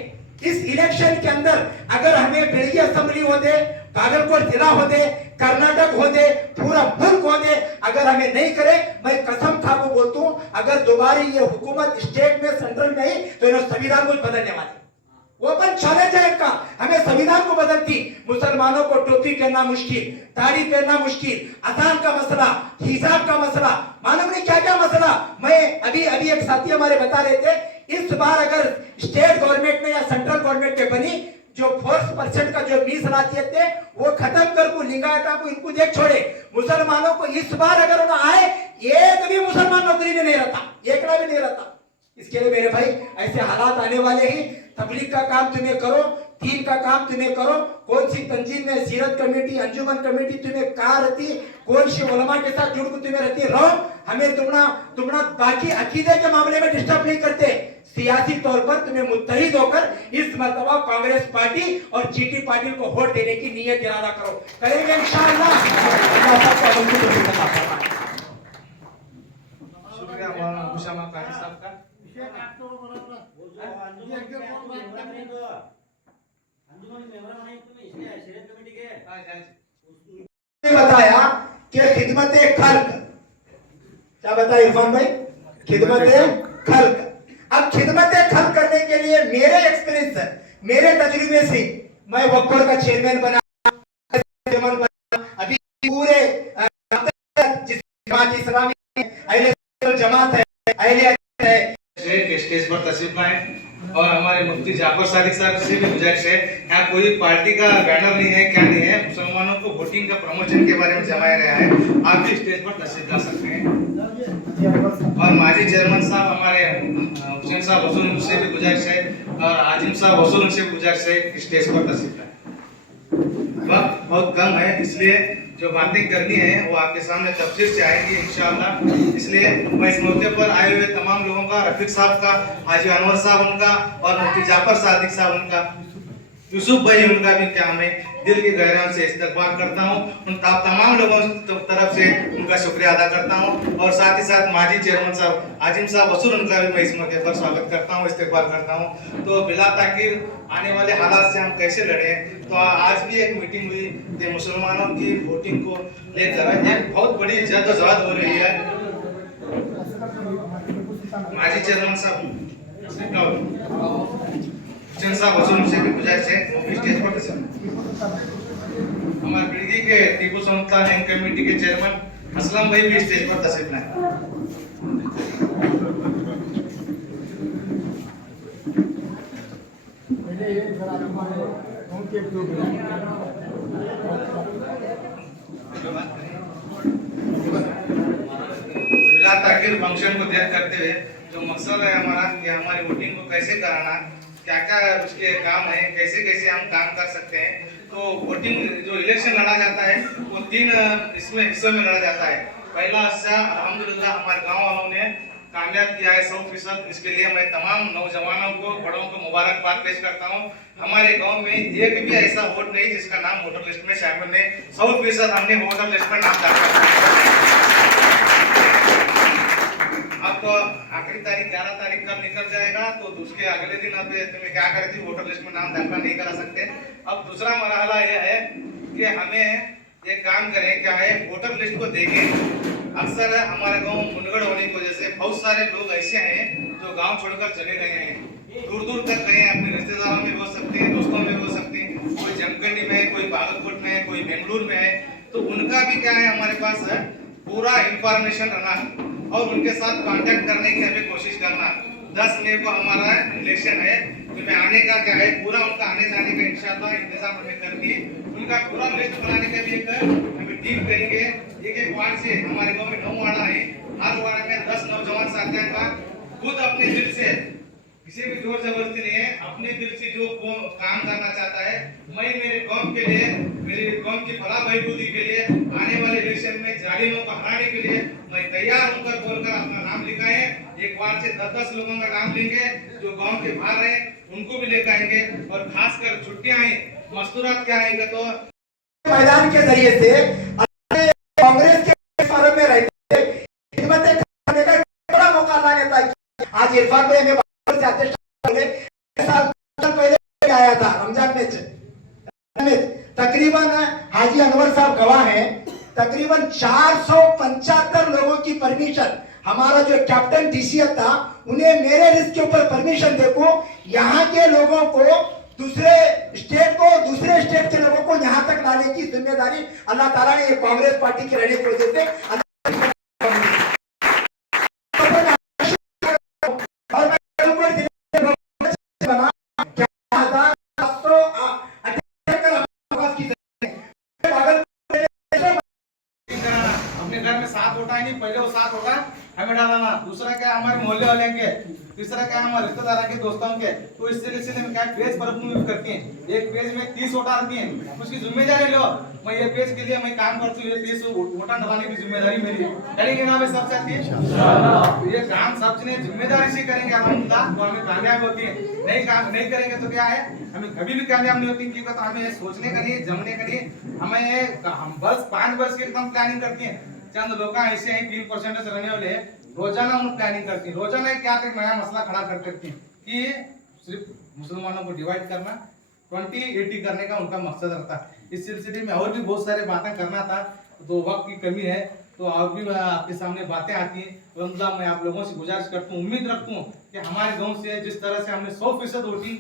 इस इलेक्शन के अंदर अगर हमें बेलगी असेंबली होते, बागलकोट जिला होते, कर्नाटक होते, पूरा मुल्क होते, अगर हमें नहीं करे, मैं कसम खा को बोलता हूं, अगर दोबारा ये हुकूमत स्टेट में सेंट्रल में ही तो इन्होंने संविधान को बदलने वाले। ओपन चैलेंज है इनका, हमें संविधान को बदलती। मुसलमानों को टोपी पहनना मुश्किल, दाढ़ी पहनना मुश्किल, अजान का मसला, हिजाब का मसला, मालूम नहीं क्या क्या मसला। मैं अभी एक साथी हमारे बता रहे थे, इस बार अगर स्टेट गवर्नमेंट में या सेंट्रल गवर्नमेंट में बनी, जो 4% का जो मीसलातियत थे वो खत्म कर को लिंगायता को इनको देख छोड़े। मुसलमानों को इस बार अगर उन्हें आए, एक भी मुसलमान नौकरी में नहीं रहता, एक भी नहीं रहता। इसके लिए मेरे भाई ऐसे हालात आने वाले ही, तबलीग का काम तुम्हें करो, दीन का काम तुम्हें करो। कौन सी तंजीम में सीरत कमेटी, अंजुमन कमेटी तुम्हें कहाँ रहती, कौन सी उलमा के साथ जुड़ को तुम्हें रहती, रहो। हमें तुमना बाकी अकीदे के मामले में डिस्टर्ब नहीं करते। सियासी तौर पर तुम्हें मुत्तहिद होकर इस मर्तबा कांग्रेस पार्टी और जीटी पार्टी को वोट देने की नीयत इरादा करो, करेंगे इंशाअल्लाह। शुक्रिया मौलाना खुशामा काजी साहब का। बताया कि खिदमत खल्क, क्या बताया इरफान भाई? खिदमत खल्क। अब खिदमत खल्क करने के लिए मेरे एक्सपीरियंस, मेरे तजुर्बे से मैं वक्फ का चेयरमैन बना, अभी पूरे जमात इस्लामी अहले जमात है, अहले स्टेज पर तशरीफ लाएं। और हमारे मुफ्ती जाफर सादिक साहब से भी गुजारिश है, यहाँ कोई पार्टी का बैनर नहीं है, क्या नहीं है, मुसलमानों को वोटिंग का प्रमोशन के बारे में जमाया गया है। आप भी स्टेज पर तशरीफ ला सकते हैं। और माजी चेयरमैन साहब हमारे हुसैन साहब वसूल, उनसे भी गुजारिश है, और आजिम साहब वसूल, उनसे भी गुजारिश है स्टेज पर तशरीफ लाएं। वक्त बहुत कम है, इसलिए जो बातें करनी है वो आपके सामने तफसील से आएंगी इंशाअल्लाह। इसलिए मैं इस मौके पर आए हुए तमाम लोगों का, रफीक साहब का, हाजी अनवर साहब उनका, और मुफ्ती जाफर सादिक साहब उनका, यूसुफ भाई उनका भी क्या मैं दिल की गहराइयों से इस्तकबाल करता हूँ। उन तमाम लोगों की तरफ से उनका शुक्रिया अदा करता हूँ। और साथ ही साथ माजी चेयरमैन साहब आजिम साहब वसूल, उनका भी मैं इस मौके पर स्वागत करता हूँ, इस्तकबाल करता हूँ। तो बिला ताकीर आने वाले हालात से हम कैसे लड़े, तो आज भी एक मीटिंग हुई कि मुसलमानों की वोटिंग को लेकर एक बहुत बड़ी जद्दोजहद हो रही है। माजी चेयरमैन साहब हुसैन साहब वसूल से भी गुजारिश है स्टेज पर हमारे बिल्गी के टीपू सुल्तान एंड कमेटी के चेयरमैन असलम भाई भी स्टेज पर तशरीफ लाएं। बिला ताकीर फंक्शन को देख करते हुए जो मकसद है हमारा कि हमारी वोटिंग को कैसे कराना, क्या क्या उसके काम है, कैसे कैसे हम काम कर सकते हैं। तो वोटिंग जो इलेक्शन लड़ा जाता है वो 3 इसमें हिस्सों में लड़ा जाता है। पहला हिस्सा अल्हम्दुलिल्लाह हमारे गांव वालों ने कामयाब किया है 100%। इसके लिए मैं तमाम नौजवानों को, बड़ों को मुबारकबाद पेश करता हूँ। हमारे गांव में एक भी ऐसा वोट नहीं जिसका नाम वोटर लिस्ट में शामिल नहीं, 100% हमने वोटर लिस्ट में नाम दाखिल किया। अब तो आखिरी तारीख 11 तारीख कब निकल जाएगा, तो उसके अगले दिन अब तुम्हें क्या करती वोटर लिस्ट में नाम दाखिल नहीं करा सकते। अब दूसरा मरहला यह है कि हमें ये काम करें, क्या है, वोटर लिस्ट को देखें। अक्सर हमारे गांव मुनगढ़ होने की वजह से बहुत सारे लोग ऐसे हैं जो गांव छोड़कर चले गए हैं, दूर दूर तक गए हैं, अपने रिश्तेदारों में हो सकते हैं, दोस्तों में हो सकते हैं, कोई जमखंडी में है, कोई बागलकोट में है, कोई बेंगलुरु में है। तो उनका भी में क्या है, हमारे पास है पूरा इंफॉर्मेशन रहना और उनके साथ कांटेक्ट करने की हमें कोशिश करना। 10 मई को हमारा इलेक्शन है, तो मैं आने का क्या है, पूरा उनका आने जाने का इंशाल्लाह इंतजाम हमें कर दिए। उनका पूरा लिस्ट बनाने का भी एक हमें टीम करेंगे। एक वार्ड से, हमारे गाँव में 9 वार्ड है, हर वार्ड में 10 नौजवान साथियों का खुद अपने दिल से, किसी भी जोर जबरदस्ती नहीं है, अपने दिल से जो काम करना चाहता है, मैं मेरे कौम के लिए, मेरे कौम की भला बहबूदी के लिए, आने वाले इलेक्शन में जालिमों को हराने के लिए मैं तैयार होकर बोलकर अपना नाम लिखाए। एक बार से 10-10 लोगों का नाम लेंगे जो गांव के बाहर है, उनको भी लेकर आएंगे। और खासकर छुट्टियां हैं, मस्तूरात क्या आएंगे, तो मैदान के जरिए से कांग्रेस के फॉरम में रहते हिम्मत करने का बड़ा मौका लाने था। आज इरफान भाई हमें साल पहले आया था रमजान में, तकरीबन हाजी अनवर साहब गवाह हैं, तकरीबन 475 लोगों की परमिशन, हमारा जो कैप्टन डीसीएफ था उन्हें मेरे रिस्क के ऊपर परमिशन देखो, यहाँ के लोगों को दूसरे स्टेट के लोगों को यहाँ तक लाने की जिम्मेदारी अल्लाह ताला ने कांग्रेस पार्टी के रहने की वजह से नहीं, पहले वो साथ होगा हमें डालना, दूसरा क्या हमारे मोहल्ले वाले के, तीसरा क्या हमारे रिश्तेदारों के, दोस्तों के। तो इस सिलसिले में क्या पेज पर यूज करते हैं, एक पेज में 30 वोट आती हैं, उसकी जिम्मेदारी लो। मैं ये पेज के लिए मैं काम करती हूँ, ये 30 वोट डालने की जिम्मेदारी मेरी है। करेंगे ना सब साथी, ये काम सब जने जिम्मेदारी से करेंगे अल्हम्दुलिल्लाह, तो हमें कामयाब होती है। नहीं काम नहीं करेंगे तो क्या है, हमें कभी भी कामयाब नहीं होती। क्योंकि तो हमें सोचने का नहीं, जमने का नहीं, हमें हम बस 5 वर्ष की एकदम प्लानिंग करती है। चंद लोग ऐसे हैं 3% रहने वाले हैं, रोजाना हम प्लानिंग करती हैं। रोजाना क्या नया मसला खड़ा कर सकती हैं कि सिर्फ मुसलमानों को डिवाइड करना, 20-80 करने का उनका मकसद रहता है। इस सिलसिले में और भी बहुत सारे बातें करना था, तो वक्त की कमी है, तो और भी आपके सामने बातें आती हैं। अल्हम्दुलिल्लाह मैं आप लोगों से गुजारिश करता हूँ, उम्मीद रखता हूँ कि हमारे गाँव से जिस तरह से हमने 100% वोटिंग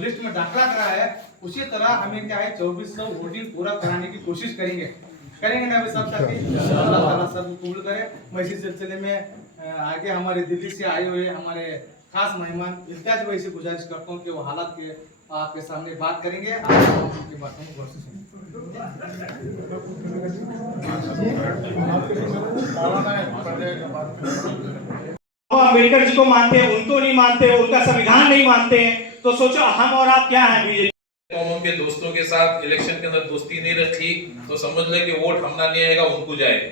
लिस्ट में दाखिला करा है, उसी तरह हमें क्या है 2400 वोटिंग पूरा कराने की कोशिश करेंगे ना अभी सब साथी, अल्लाह ताला सब कबूल करे। मैं इसी सिलसिले में आगे हमारे दिल्ली से आए हुए हमारे खास मेहमान इल्तिजाज भाई से गुजारिश करता हूँ कि वो हालात के आपके सामने बात करेंगे, आप उनकी बातों को गौर से सुनें। अम्बेडकर जी को मानते हैं, उनको नहीं मानते, उनका संविधान नहीं मानते हैं, तो सोचो हम और आप क्या हैं। बीजेपी कौमों के दोस्तों के साथ इलेक्शन के अंदर दोस्ती नहीं रखी तो समझ ले कि वोट हमना नहीं आएगा, उनको जाएगा।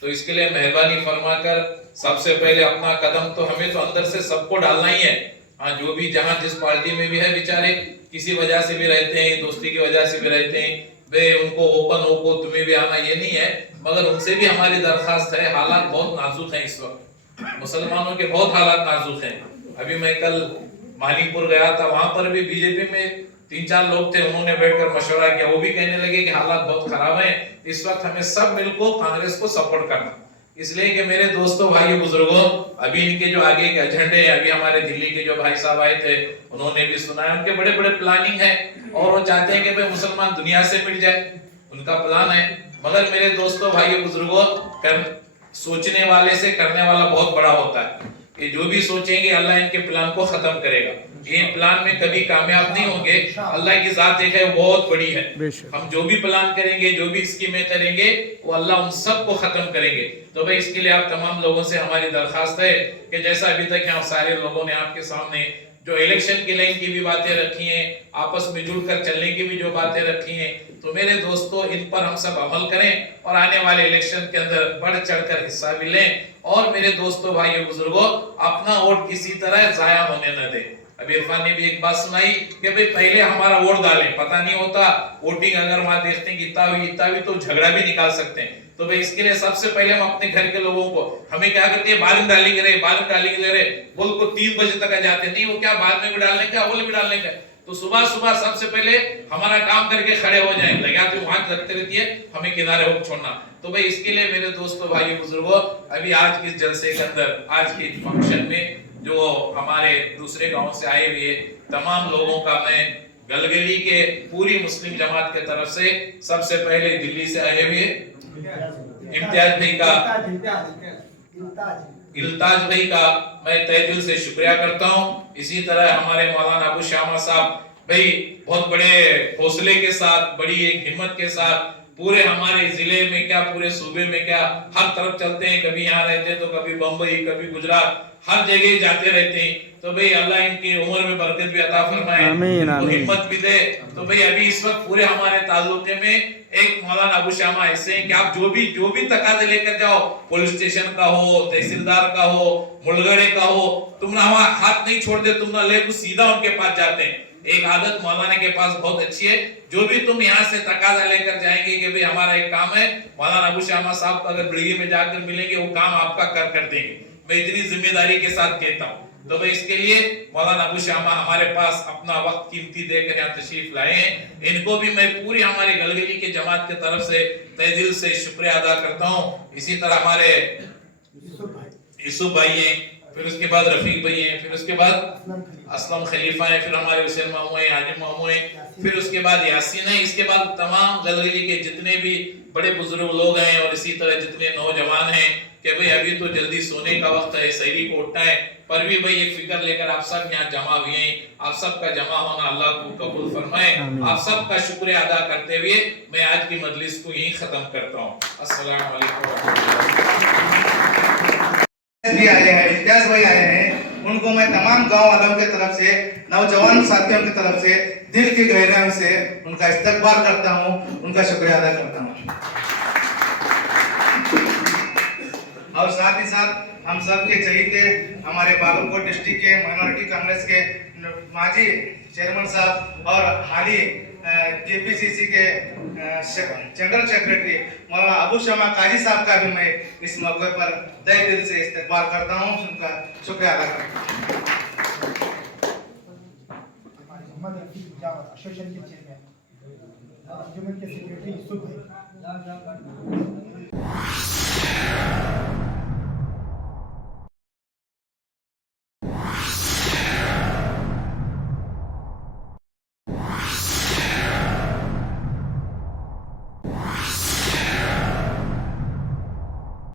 तो इसके लिए मेहरबानी फरमाकर सबसे पहले अपना कदम तो हमें तो अंदर से सबको डालना ही है। हाँ, जो भी जहाँ जिस पार्टी में भी है बेचारे किसी वजह से भी रहते हैं, दोस्ती की वजह से भी रहते हैं, वे उनको ओपन हो तुम्हें भी आना ये नहीं है, मगर उनसे भी हमारी दरखास्त है। हालात बहुत नाजुक हैं इस वक्त, मुसलमानों के बहुत हालात नाजुक हैं। अभी मैं कल मानिकपुर गया था, वहां पर भी बीजेपी में 3-4 लोग थे, उन्होंने बैठकर मशवरा किया, वो भी कहने लगे कि हालात बहुत खराब हैं, इस वक्त हमें सब मिलकर कांग्रेस को सपोर्ट करना। इसलिए कि मेरे दोस्तों भाइयों बुजुर्गों, अभी इनके जो आगे के एजेंडे हैं, अभी हमारे दिल्ली के जो भाई साहब आए थे उन्होंने भी सुना है, उनके बड़े बड़े प्लानिंग है और वो चाहते हैं कि भाई मुसलमान दुनिया से मिट जाए, उनका प्लान है। मगर मेरे दोस्तों भाइयों बुजुर्गों, सोचने वाले से करने वाला बहुत बड़ा होता है। ये जो भी सोचेंगे अल्लाह इनके प्लान को खत्म करेगा। ये प्लान में कभी कामयाब नहीं होंगे। अल्लाह की जात एक है, वो बहुत बड़ी है। हम जो भी प्लान करेंगे, जो भी स्कीमें करेंगे, वो अल्लाह उन सब को खत्म करेंगे। तो भाई इसके लिए आप तमाम लोगों से हमारी दरखास्त है कि जैसा अभी तक यहाँ सारे लोगों ने आपके सामने जो इलेक्शन की लाइन की भी बातें रखी हैं, आपस में जुड़कर चलने की भी जो बातें रखी हैं, तो मेरे दोस्तों इन पर हम सब अमल करें और आने वाले इलेक्शन के अंदर बढ़ चढ़कर हिस्सा भी लें। और मेरे दोस्तों भाइयों बुजुर्गों, अपना वोट किसी तरह जाया होने न दे। अभी इरफान ने भी एक बात सुनाई कि भाई पहले हमारा वोट डालें, पता नहीं होता वोटिंग अगर वहां देखते हैं इतना हुई तो झगड़ा भी निकाल सकते हैं। तो भाई इसके लिए सबसे पहले हम अपने घर के लोगों को, हमें क्या करते हैं बाद में डालेंगे रे बोल को 3 बजे तक आ जाते नहीं, वो क्या बाद में भी डालने का, अव्वल भी डालने का। तो सुबह सुबह सबसे पहले हमारा काम करके खड़े हो जाए, लगाते वहां लगते रहती है, हमें किनारे हो छोड़ना। तो भाई इसके लिए मेरे दोस्तों भाइयों बुजुर्गों, अभी आज के जलसे के अंदर, आज के फंक्शन में जो हमारे दूसरे गांव से आए हुए तमाम लोगों का मैं गलगली के पूरी मुस्लिम जमात के तरफ से सबसे पहले दिल्ली से आए हुए इम्तियाज भाई का, इल्ताज भाई का मैं तहे दिल से शुक्रिया करता हूँ। इसी तरह हमारे मौलाना अबू शामा साहब भाई बहुत बड़े हौसले के साथ, बड़ी एक हिम्मत के साथ पूरे हमारे जिले में क्या पूरे सूबे में क्या हर तरफ चलते हैं, कभी यहाँ रहते हैं तो कभी बम्बई, कभी गुजरात, हर जगह जाते रहते हैं। तो भाई अल्लाह इनकी उम्र में बरकत भी अता फरमाए, इनको हिम्मत भी दे। तो भाई अभी इस वक्त पूरे हमारे ताल्लुके में एक मौलाना अबू शामा ऐसे हैं कि आप जो भी तकाजे लेकर जाओ, पुलिस स्टेशन का हो, तहसीलदार का हो, मुलगड़े का हो, तुम ना वहाँ हाथ नहीं छोड़ते, तुम ना ले सीधा उनके पास जाते हैं। एक आदत मौलाना के पास बहुत अच्छी है, जो भी तुम यहाँ से तकाजा लेकर जाएंगे कि भाई हमारा एक काम है, मौलाना अबू शामा साहब को अगर बिड़गी में जाकर मिलेंगे वो काम आपका कर देंगे। मैं इतनी जिम्मेदारी के साथ कहता हूँ। तो भाई इसके लिए मौलाना अबू शामा हमारे पास अपना वक्त कीमती देकर यहाँ तशरीफ लाए हैं। इनको भी मैं पूरी हमारी गलगली के जमात के तरफ से तहे दिल से शुक्रिया अदा करता हूँ। इसी तरह हमारे यूसुफ भाई हैं, फिर उसके बाद रफीक भाई हैं, फिर उसके बाद असलम खलीफा हैं, फिर हमारे हुसैन मामू हैं, आजिम मामू हैं, फिर उसके बाद यासीन है। इसके बाद तमाम गलगली के जितने भी बड़े बुजुर्ग लोग हैं और इसी तरह जितने नौजवान हैं कि भाई अभी तो जल्दी सोने का वक्त है, सहरी को उठना है, पर भी भाई एक फिक्र लेकर आप सब यहाँ जमा हुए हैं। आप सबका जमा होना अल्लाह को कबूल फरमाए। आप सबका शुक्रिया अदा करते हुए मैं आज की मजलिस को यहीं खत्म करता हूँ। अस्सलाम वालेकुम। भी आए हैं, इम्तियाज भाई आए हैं, उनको मैं तमाम गांव वालों की तरफ से, नौजवान साथियों की तरफ से दिल की गहराइयों से उनका इस्तकबाल करता हूं, उनका शुक्रिया अदा करता हूं। और साथ ही साथ हम सब के चहीते हमारे बागलकोट डिस्ट्रिक्ट के माइनॉरिटी कांग्रेस के माजी चेयरमैन साहब और हाली केपीसीसी के जनरल सेक्रेटरी मौलाना अबू शामा काजी साहब का भी मैं इस मौके पर तहे दिल से इस्तकबाल करता हूं, उनका शुक्रिया अदा करता हूं। मोहम्मद रफीक जावर एसोसिएशन के चेयरमैन, अंजुमन के सेक्रेटरी यूसुफ भाई,